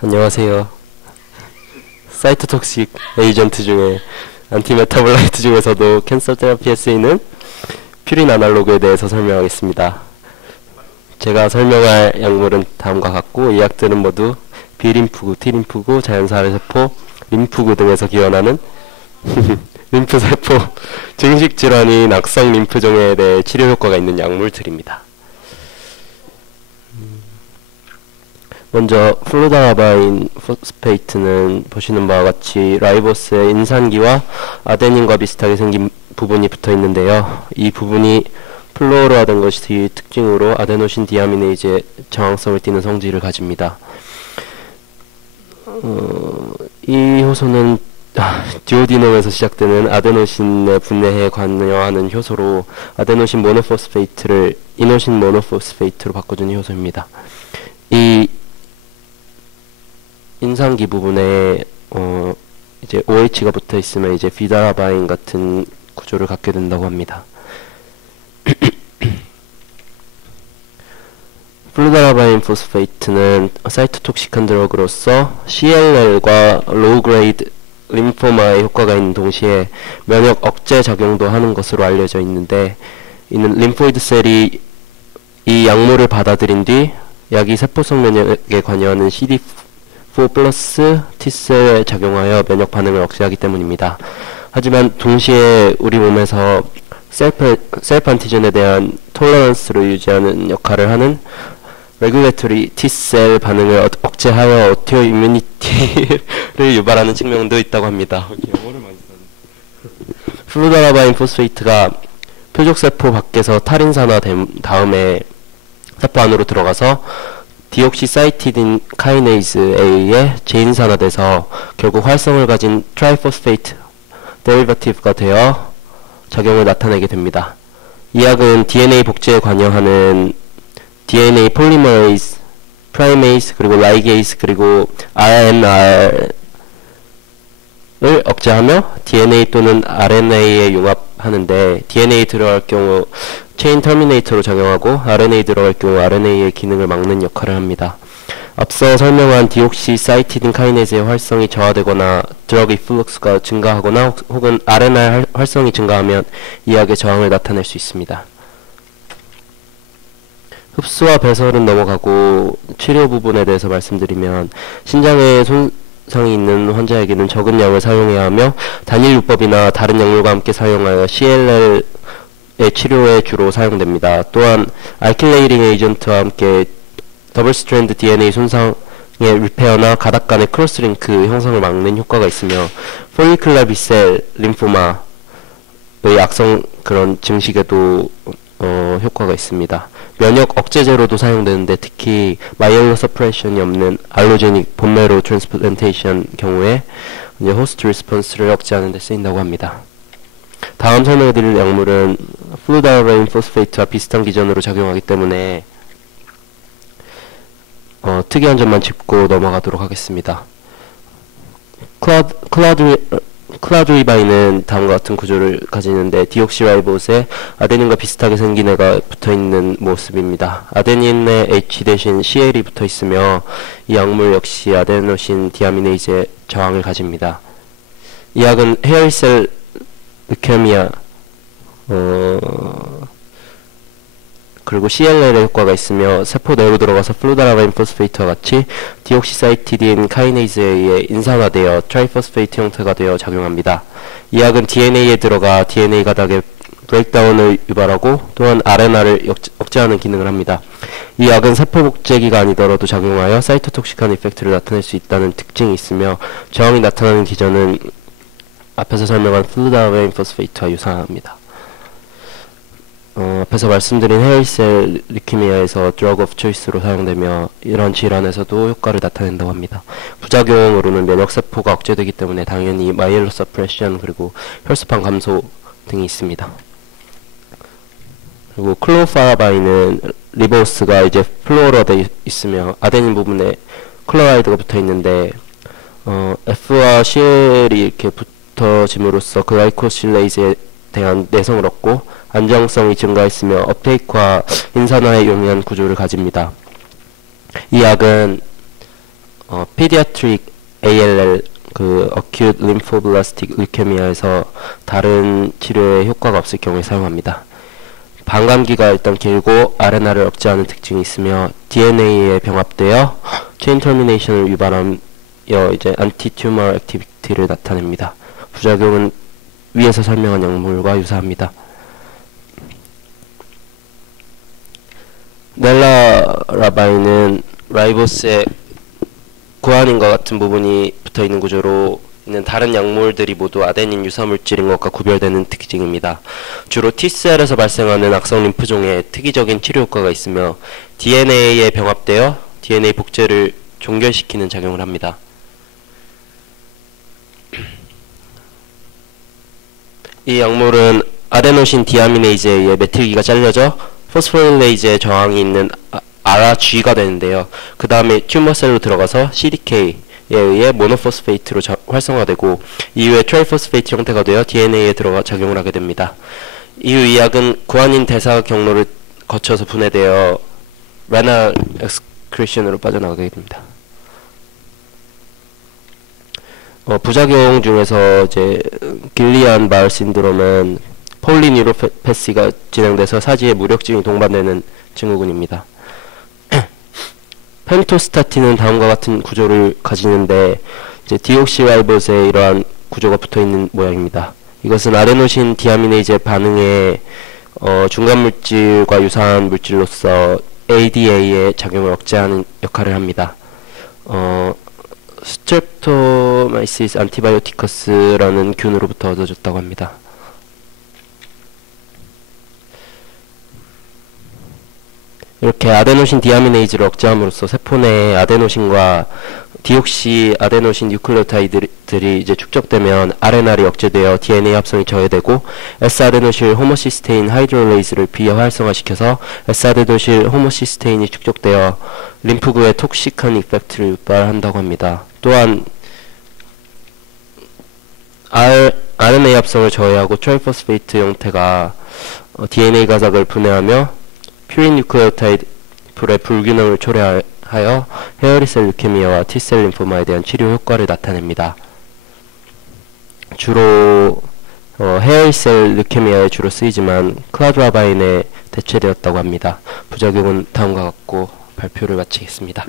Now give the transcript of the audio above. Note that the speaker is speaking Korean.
안녕하세요. 사이토톡식 에이전트 중에 안티메타볼라이트 중에서도 캔서 테라피에 쓰이는 퓨린 아날로그에 대해서 설명하겠습니다. 제가 설명할 약물은 다음과 같고, 이 약들은 모두 비림프구, T림프구, 자연사례세포, 림프구 등에서 기원하는 림프세포 증식질환인 악성 림프종에 대해 치료 효과가 있는 약물들입니다. 먼저 플루다라바인 포스페이트는 보시는 바와 같이 라이보스의 인산기와 아데닌과 비슷하게 생긴 부분이 붙어 있는데요. 이 부분이 플루오로화된 것이 특징으로 아데노신 디아미네이즈의 저항성을 띠는 성질을 가집니다. 이 효소는 디오디놈에서 시작되는 아데노신의 분해에 관여하는 효소로 아데노신 모노포스페이트를 이노신 모노포스페이트로 바꿔주는 효소입니다. 이 인상기 부분에 이제 OH가 붙어 있으면 이제 비다라바인 같은 구조를 갖게 된다고 합니다. 플루다라바인 포스페이트는 사이토톡식한 드러그로서 CLL과 로우 그레이드 림포마에 효과가 있는 동시에 면역 억제 작용도 하는 것으로 알려져 있는데, 이는 림포이드 셀이 이 약물을 받아들인 뒤 약이 세포성 면역에 관여하는 CD4 플러스 T셀에 작용하여 면역 반응을 억제하기 때문입니다. 하지만 동시에 우리 몸에서 셀프 안티젠에 대한 톨러런스를 유지하는 역할을 하는 레귤레토리 T셀 반응을 억제하여 오토 이뮤니티를 유발하는 측면도 있다고 합니다. 영어를 많이 썼네. 플루다라바인 포스페이트가 표적세포 밖에서 탈인산화된 다음에 세포 안으로 들어가서 디옥시사이티딘 카이네이즈에 의해 재인산화돼서 결국 활성을 가진 트라이포스페이트 데리버티브가 되어 작용을 나타내게 됩니다. 이 약은 DNA 복제에 관여하는 DNA 폴리머레이즈, 프라이메이스, 그리고 라이게이스, 그리고 RNR을 억제하며 DNA 또는 RNA에 융합하는데, DNA 들어갈 경우 체인 터미네이터로 작용하고 RNA 들어갈 경우 RNA의 기능을 막는 역할을 합니다. 앞서 설명한 디옥시사이티딘 카이네즈의 활성이 저하되거나 드러그 이플룩스가 증가하거나 혹은 RNA 활성이 증가하면 이 약의 저항을 나타낼 수 있습니다. 흡수와 배설은 넘어가고 치료 부분에 대해서 말씀드리면, 신장에 손상이 있는 환자에게는 적은 양을 사용해야 하며 단일 요법이나 다른 약물과 함께 사용하여 CLL의 치료에 주로 사용됩니다. 또한 알킬레이팅 에이전트와 함께 더블 스트랜드 DNA 손상의 리페어나 가닥 간의 크로스링크 형성을 막는 효과가 있으며, 폴리클라 B셀 림포마의 악성 그런 증식에도 효과가 있습니다. 면역 억제제로도 사용되는데, 특히 마이엘로 서프레션이 없는 알로제닉 본메로 트랜스플란테이션 경우에 이제 호스트 리스폰스를 억제하는 데 쓰인다고 합니다. 다음 설명해드릴 약물은 플루다라바인 포스페이트와 비슷한 기전으로 작용하기 때문에 특이한 점만 짚고 넘어가도록 하겠습니다. 클라드리바인은 다음과 같은 구조를 가지는데, 디옥시라이보스에 아데닌과 비슷하게 생긴 애가 붙어있는 모습입니다. 아데닌에 H 대신 CL이 붙어있으며 이 약물 역시 아데노신 디아미네이즈의 저항을 가집니다. 이 약은 헤어셀 르케미아 그리고 CLL의 효과가 있으며, 세포 내로 들어가서 플루다라바인 포스페이트와 같이 디옥시사이티딘 카이네이즈에 의해 인산화되어 트라이포스페이트 형태가 되어 작용합니다. 이 약은 DNA에 들어가 DNA 가닥의 브레이크다운을 유발하고 또한 RNA를 억제하는 기능을 합니다. 이 약은 세포 복제기가 아니더라도 작용하여 사이토톡식한 이펙트를 나타낼 수 있다는 특징이 있으며, 저항이 나타나는 기전은 앞에서 설명한 플루다라바인 포스페이트와 유사합니다. 앞에서 말씀드린 헤어셀 리키미아에서 드러그 오브 초이스로 사용되며, 이런 질환에서도 효과를 나타낸다고 합니다. 부작용으로는 면역세포가 억제되기 때문에 당연히 마이엘로 서프레션 그리고 혈소판 감소 등이 있습니다. 그리고 클로파바인은 리보스가 이제 플로어로되어 있으며 아데닌 부분에 클로라이드가 붙어 있는데, F와 CL이 이렇게 붙어짐으로써 글라이코실레이즈에 대한 내성을 얻고 안정성이 증가했으며 업테이크와 인산화에 용이한 구조를 가집니다. 이 약은 Pediatric ALL 그 Acute Lymphoblastic Leukemia에서 다른 치료에 효과가 없을 경우에 사용합니다. 반감기가 일단 길고 RNR을 억제하는 특징이 있으며 DNA에 병합되어 체인 터미네이션을 유발하여 이제 안티튜머 액티비티를 나타냅니다. 부작용은 위에서 설명한 약물과 유사합니다. 넬라라바인은 라이보스의 구아닌과 같은 부분이 붙어있는 구조로 있는 다른 약물들이 모두 아데닌 유사물질인 것과 구별되는 특징입니다. 주로 T셀에서 발생하는 악성 림프종에 특이적인 치료 효과가 있으며 DNA에 병합되어 DNA 복제를 종결시키는 작용을 합니다. 이 약물은 아데노신 디아미네이즈에 의해 메틸기가 잘려져 포스포릴레이즈의 저항이 있는 RAG가 되는데요. 그 다음에 튜머셀로 들어가서 CDK에 의해 모노포스페이트로 활성화되고 이후에 트라이포스페이트 형태가 되어 DNA에 들어가 작용을 하게 됩니다. 이후 이 약은 구아닌 대사 경로를 거쳐서 분해되어 레날 엑스크리션으로 빠져나가게 됩니다. 부작용 중에서 이제 길리안 마을 신드롬은 폴리뉴로패시가 진행돼서 사지에 무력증이 동반되는 증후군입니다. 펜토스타틴은 다음과 같은 구조를 가지는데 이제 디옥시라이보스에 이러한 구조가 붙어있는 모양입니다. 이것은 아데노신 디아미네이즈의 반응에 중간 물질과 유사한 물질로서 ADA의 작용을 억제하는 역할을 합니다. 스트랩토마이시스 안티바이오티커스라는 균으로부터 얻어졌다고 합니다. 이렇게 아데노신 디아미네이즈를 억제함으로써 세포 내에 아데노신과 디옥시 아데노신 뉴클레오타이드들이 이제 축적되면 RNR이 억제되어 DNA 합성이 저해되고 S아데노실 호모시스테인 하이드롤레이즈를 비활성화시켜서 S아데노실 호모시스테인이 축적되어 림프구에 톡식한 이펙트를 유발한다고 합니다. 또한 RNA 합성을 저해하고 트라이포스페이트 형태가 DNA 가작을 분해하며 퓨린 뉴클레오타이드 풀의 불균형을 초래하여 헤어리셀 루케미아와 T셀 림포마에 대한 치료 효과를 나타냅니다. 주로 헤어리셀 루케미아에 주로 쓰이지만 클라드라바인에 대체되었다고 합니다. 부작용은 다음과 같고 발표를 마치겠습니다.